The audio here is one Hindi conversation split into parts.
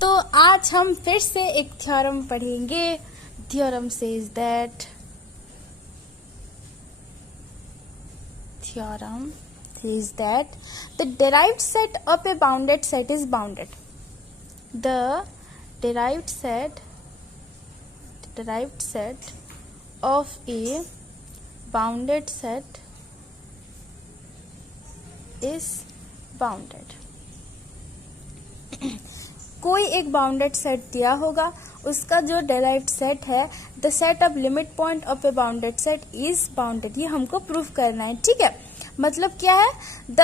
तो आज हम फिर से एक थ्योरम पढ़ेंगे। Theorem says that the derived set of a bounded set is bounded. The derived set of a bounded set is bounded. कोई एक बाउंडेड सेट दिया होगा, उसका जो डेराइव्ड सेट है, the set of limit point of a bounded set is bounded. ये हमको प्रूफ करना है, ठीक है। मतलब क्या है, the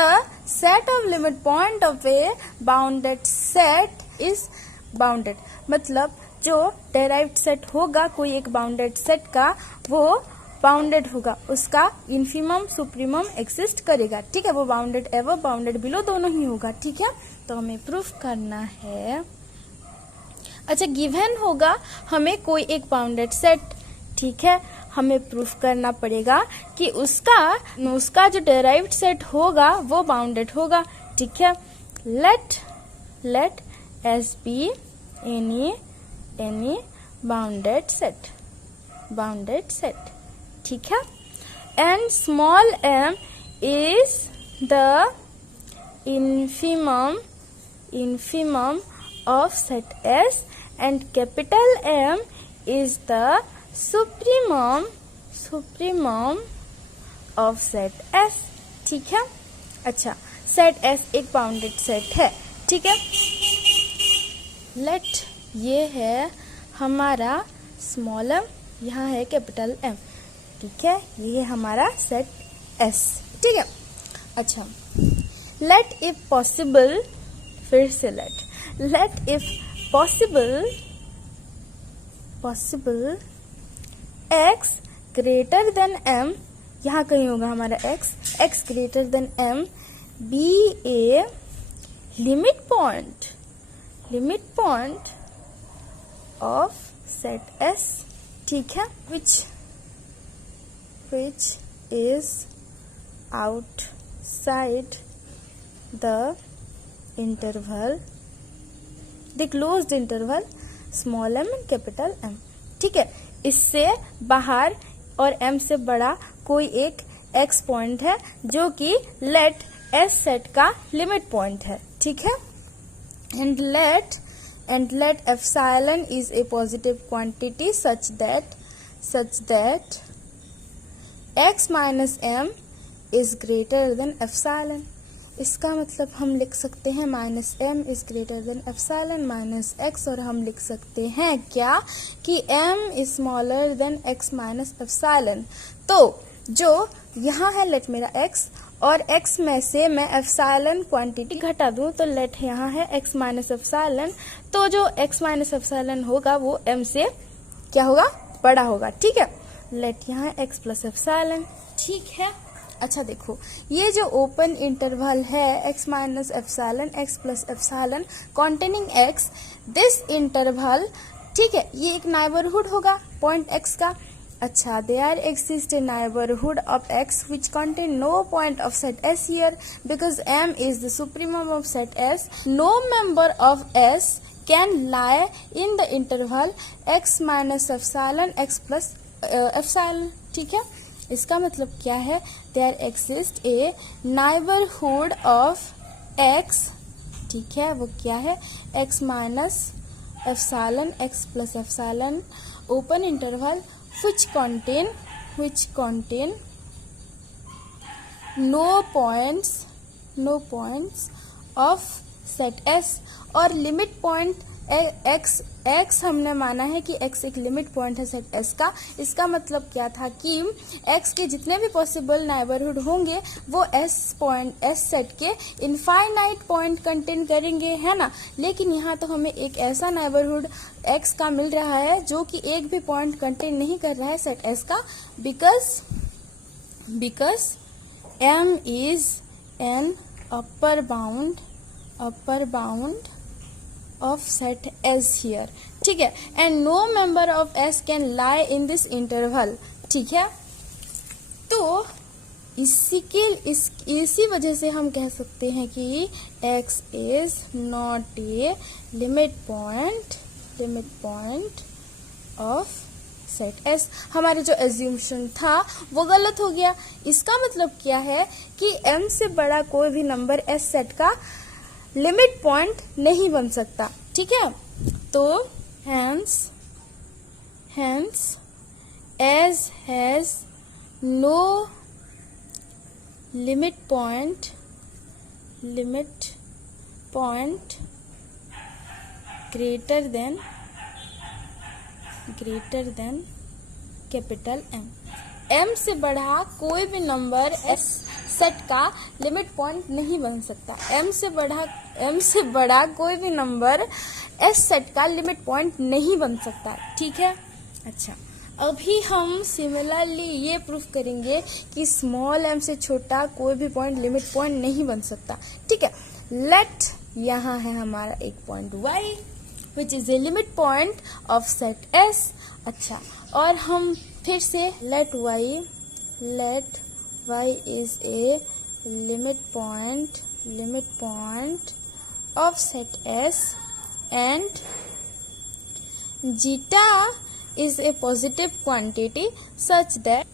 set of limit point of a bounded set is bounded. मतलब जो डेराइव्ड सेट होगा कोई एक बाउंडेड सेट का, वो बाउंडेड होगा, उसका इन्फिमम सुप्रीमम एक्सिस्ट करेगा, ठीक है। वो बाउंडेड एवं बाउंडेड बिलो दोनों ही होगा, ठीक है। तो हमें प्रूफ करना है। अच्छा, गिवन होगा हमें कोई एक बाउंडेड सेट, ठीक है। हमें प्रूफ करना पड़ेगा कि उसका जो डेराइव्ड सेट होगा वो बाउंडेड होगा, ठीक है। Let S be any bounded set, ठीक है। And small m is the infimum of set S and capital M is the supremum of set S, ठीक है। अच्छा, set S एक बाउंडेड सेट है, ठीक है। लेट ये है हमारा स्मॉल m, यहाँ है कैपिटल M, ठीक है। ये है हमारा सेट S, ठीक है। अच्छा, लेट इफ पॉसिबल, फिर से let if possible x greater than m, यहाँ कहीं होगा हमारा x greater than m be a limit point of set S, ठीक है। which is outside the closed interval small m and capital M, ठीक है। इससे बाहर और m से बड़ा कोई एक x पॉइंट है जो कि लेट S सेट का लिमिट पॉइंट है, ठीक है। And let epsilon is a positive quantity such that x minus m is greater than epsilon. इसका मतलब हम लिख सकते हैं minus m is greater than epsilon minus x, और हम लिख सकते हैं क्या कि m is smaller than x minus epsilon. तो जो यहाँ है लेट मेरा x, और x में से मैं एप्सिलॉन क्वांटिटी घटा दूं तो लेट यहाँ है x माइनस एप्सिलॉन। तो जो x माइनस एप्सिलॉन होगा वो m से क्या होगा, बड़ा होगा, ठीक है। लेट यहाँ है x प्लस एप्सिलॉन, ठीक है। अच्छा देखो, ये जो ओपन इंटरवल है x minus epsilon x plus epsilon containing x, this interval, ठीक है, ये एक नाइबरहुड होगा पॉइंट x का। अच्छा, there exist a neighbourhood of x which contain no point of set S here because M is the supremum of set S. No member of S can lie in the interval x minus epsilon x plus epsilon, ठीक है। इसका मतलब क्या है, there exist a neighbourhood of x, ठीक है। वो क्या है, x minus epsilon x plus epsilon open interval which contain no points of set S, और लिमिट पॉइंट x हमने माना है कि x एक लिमिट पॉइंट है सेट S का। इसका मतलब क्या था कि x के जितने भी पॉसिबल नाइबरहुड होंगे वो S सेट के इनफाइनाइट पॉइंट कंटेन करेंगे, है ना। लेकिन यहाँ तो हमें एक ऐसा नाइबरहुड x का मिल रहा है जो कि एक भी पॉइंट कंटेन नहीं कर रहा है सेट S का, because M is an upper bound of set S here, ठीक है। and no member of S can lie in this interval, ठीक है। तो इसी वजह से हम कह सकते हैं कि x is not A limit point of set S। हमारा जो एज्यूम्शन था वो गलत हो गया। इसका मतलब क्या है कि m से बड़ा कोई भी नंबर S सेट का लिमिट पॉइंट नहीं बन सकता। ठीक है, तो hence S has no limit point greater than capital M से बढ़ा कोई भी नंबर S सेट का लिमिट पॉइंट नहीं बन सकता। M से बड़ा कोई भी नंबर S सेट का लिमिट पॉइंट नहीं बन सकता। ठीक है, अच्छा, अभी हम सिमिलरली ये प्रूफ करेंगे कि स्मॉल m से छोटा कोई भी पॉइंट लिमिट पॉइंट नहीं बन सकता। ठीक है, लेट यहाँ है हमारा एक point y which is a limit point of set S। अच्छा, और हम फिर से let y is a limit point of set S and zeta is a positive quantity such that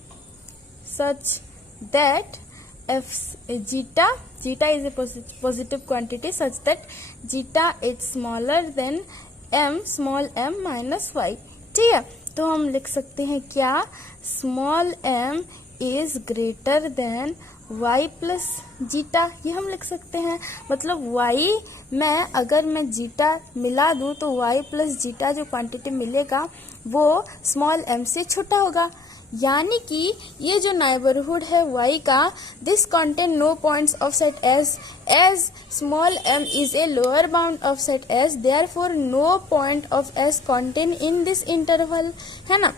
if zeta is a positive quantity such that zeta is smaller than small m minus y। ठीक है, तो हम लिख सकते हैं क्या, small m is greater than y plus zeta. ये हम लिख सकते हैं, मतलब y में अगर मैं जीटा मिला दूं तो y प्लस जीटा जो क्वांटिटी मिलेगा वो स्मॉल m से छोटा होगा। यानी कि ये जो नाइबरहुड है y का, this contain no points of set S as small m is a lower bound of set S, therefore no point of S contain in this interval, है ना।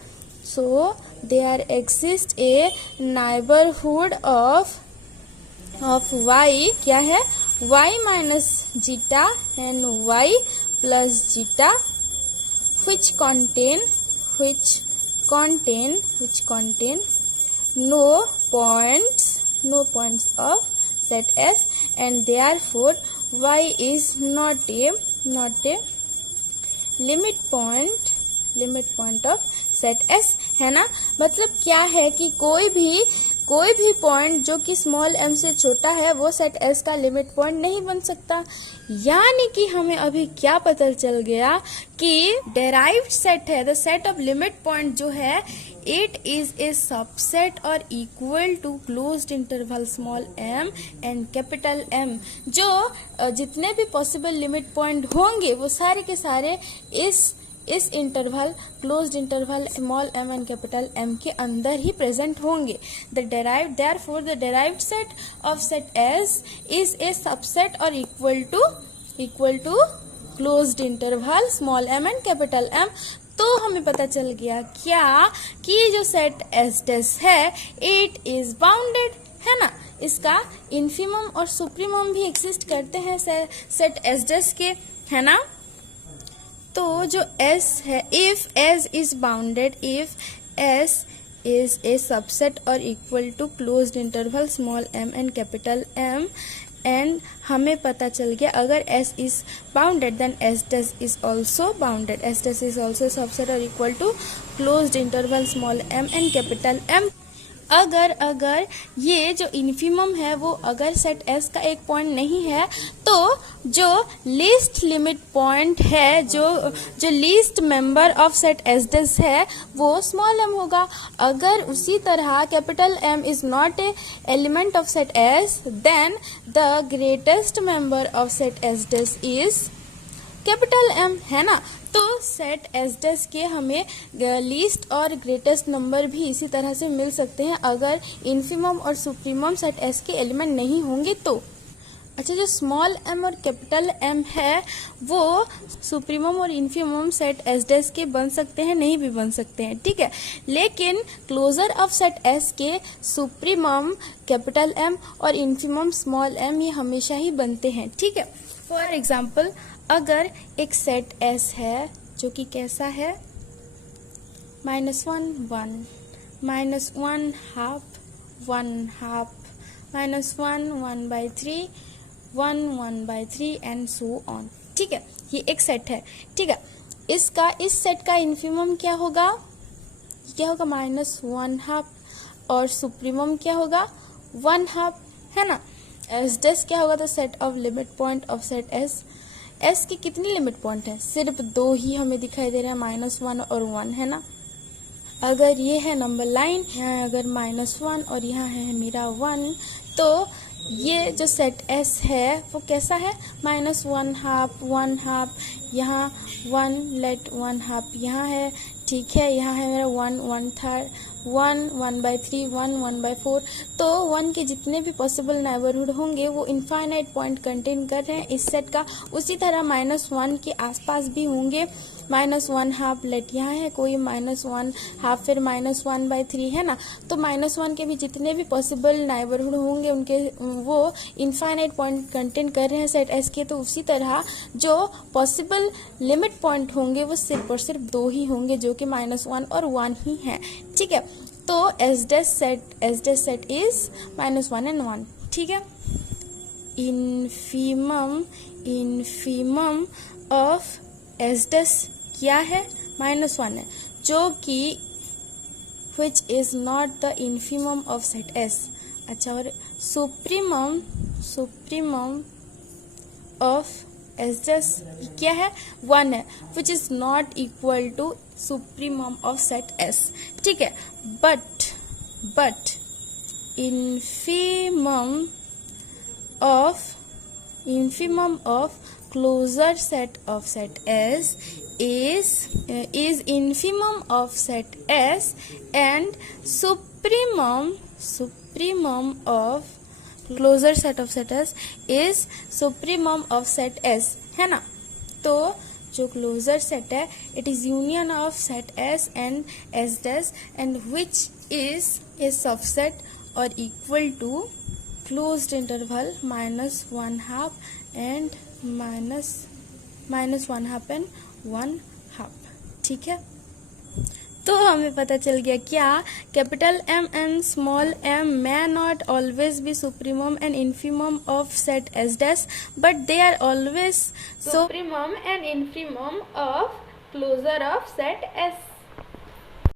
So there exist a neighbourhood of y, क्या है, y minus zeta and y plus zeta which contain no points of set S and therefore y is not a limit point of set S, है ना। मतलब क्या है कि कोई भी पॉइंट जो कि स्मॉल m से छोटा है वो सेट S का लिमिट पॉइंट नहीं बन सकता। यानी कि हमें अभी क्या पता चल गया कि डेराइव्ड सेट है, the set of limit point जो है, इट इज ए सबसेट और equal to closed interval small m and capital M। जो जितने भी पॉसिबल लिमिट पॉइंट होंगे वो सारे के सारे इस interval, closed interval small m and capital M के अंदर ही प्रेजेंट होंगे। therefore the derived set of set S is a subset और equal to closed interval small m and capital M। तो हमें पता चल गया क्या कि जो सेट S है इट इज बाउंडेड, है ना। इसका इन्फिमम और सुप्रीमम भी एग्जिस्ट करते हैं सेट S के, है ना। तो जो S है, if S is bounded, if S is a subset or equal to closed interval small m and capital M, and हमें पता चल गया अगर S is bounded then S dash is also bounded, S dash is also a subset or equal to closed interval small m and capital M। अगर ये जो इन्फिमम है वो अगर सेट S का एक पॉइंट नहीं है तो जो लीस्ट लिमिट पॉइंट है, जो least member of set S है वो स्मॉल m होगा। अगर उसी तरह capital M is not a element of set S then the greatest member of set S is capital M, है ना। तो सेट S के हमें लीस्ट और ग्रेटेस्ट नंबर भी इसी तरह से मिल सकते हैं अगर इन्फिमम और सुप्रीमम सेट S के एलिमेंट नहीं होंगे तो। अच्छा, जो स्मॉल m और कैपिटल M है वो सुप्रीमम और इन्फिमम सेट S के बन सकते हैं, नहीं भी बन सकते हैं, ठीक है। लेकिन क्लोजर ऑफ सेट S के सुप्रीमम कैपिटल M और इन्फिमम स्मॉल m ये हमेशा ही बनते हैं, ठीक है। फॉर एग्जाम्पल, अगर एक सेट S है जो कि कैसा है, -1 1 -1 half 1 half -1 1/3 1 1/3 and so on. ठीक है, ये एक सेट है। ठीक है, इसका इस सेट का इन्फिमम क्या होगा, -1/2 और सुप्रीमम क्या होगा 1/2, है ना। एस डैश क्या होगा, the set of limit point of set S. S की कितनी लिमिट पॉइंट है, सिर्फ 2 ही हमें दिखाई दे रहा है, -1 और 1, है ना। अगर ये है नंबर लाइन, यहाँ अगर -1 और यहाँ है मेरा 1, तो ये जो सेट एस है वो कैसा है, -1/2 1/2, यहाँ 1 लेट 1/2 यहाँ है। ठीक है, यहाँ है मेरा 1 1/3 1 1/3 1 1/4। तो 1 के जितने भी पॉसिबल नेबरहुड होंगे वो इनफाइनाइट पॉइंट कंटेन कर रहे हैं इस सेट का। उसी तरह -1 के आसपास भी होंगे, -1/2 लेट यहाँ है कोई, -1/2 फिर -1/3, है ना। तो -1 के भी जितने भी पॉसिबल नेबरहुड होंगे उनके वो इनफाइनाइट पॉइंट कंटेन कर रहे हैं सेट एस के। तो उसी तरह जो पॉसिबल लिमिट पॉइंट होंगे वो सिर्फ और सिर्फ 2 ही होंगे, जो कि -1 और 1 ही हैं। ठीक है, तो S dash set is -1 and 1। ठीक है, इन्फीमम ऑफ एस डैश क्या है, -1 है, जो कि which is not the infimum of set S। अच्छा, और सुप्रीमम ऑफ एस डैश क्या है, 1 है, which is not equal to supremum of set S. ठीक है, but infimum of closure set of set S is infimum of set S and supremum of closure set of set S is supremum of set S, है ना। तो जो क्लोजर सेट है it is union of set S and S dash and which is a subset or equal to closed interval -1/2 and -1/2 and 1/2। ठीक है, तो हमें पता चल गया क्या, capital M and small m may not always be supremum and infimum of set S dash, but they are always supremum and infimum of closure of set S।